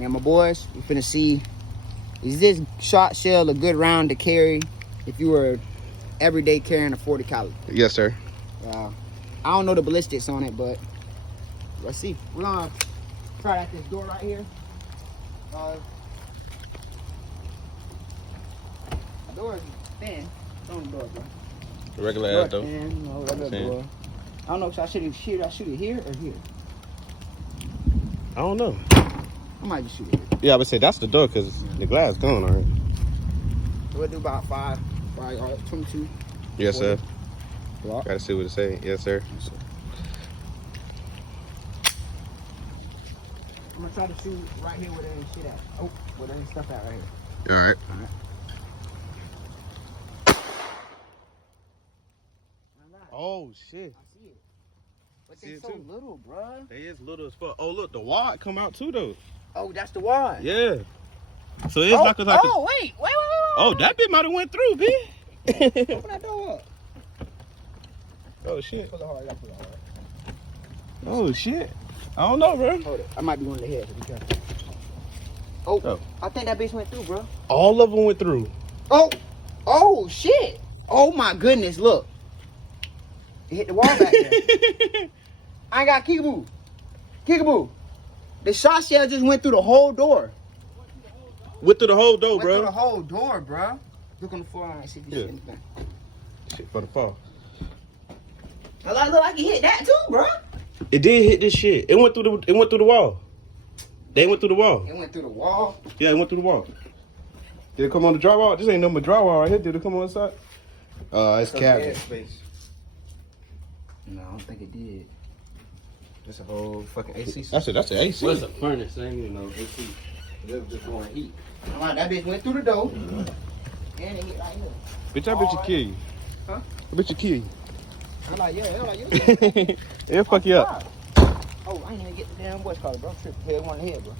Now, my boys, we finna see, is this shot shell a good round to carry if you were everyday carrying a 40 caliber? Yes, sir. I don't know the ballistics on it, but let's see. We're gonna try out this door right here. The door is thin. Don't door, bro. The regular Door ass though. thin, no regular door. I don't know if I should shoot it here or here. I don't know. I might just shoot it here. Yeah, I would say that's the door because the glass gone already. We'll do about 5 yards, 22. Yes, 40. sir. Block. Gotta see what it say. Yes, sir. Yes, sir. I'm gonna try to shoot right here where there ain't shit at. Oh, where there ain't stuff at right here. All right. All right. Oh shit. I see it. But See they're it so too? little, bruh. They is little as fuck. Oh look, the wad come out too though. Oh, that's the wad. Yeah. So it's like a wait. Oh, that bit might have went through, B. Open that door up. Oh shit. Pull it hard. Pull it hard. Oh shit. I don't know, bro. Hold it. I might be one of the heads. Be careful. Oh, I think that bitch went through, bro. All of them went through. Oh shit. Oh my goodness, look. It hit the wall back there. I ain't got kickaboo. Kickaboo. The shot shell just went through the whole door. Went through the whole door, Went through the bro. whole door, bro. Look on the floor and see if you see anything. Shit for the fall. It look like he hit that too, bro. It did hit this shit. It went through the wall. They went through the wall. It went through the wall. Yeah, it went through the wall. Did it come on the drywall? This ain't no more drywall right here. Did it come on the side? It's cabinet space. No, I don't think it did. That's a whole fucking AC. That's an AC. What's a furnace? I ain't even know AC. They're just going heat. That bitch went through the door. And it hit right here. Bitch, I bet you kill you. Huh? I bet you kill you. I'm like, yeah. It'll fuck you up. Oh, I ain't even get the damn voice collar, bro. Trip head one head, bro.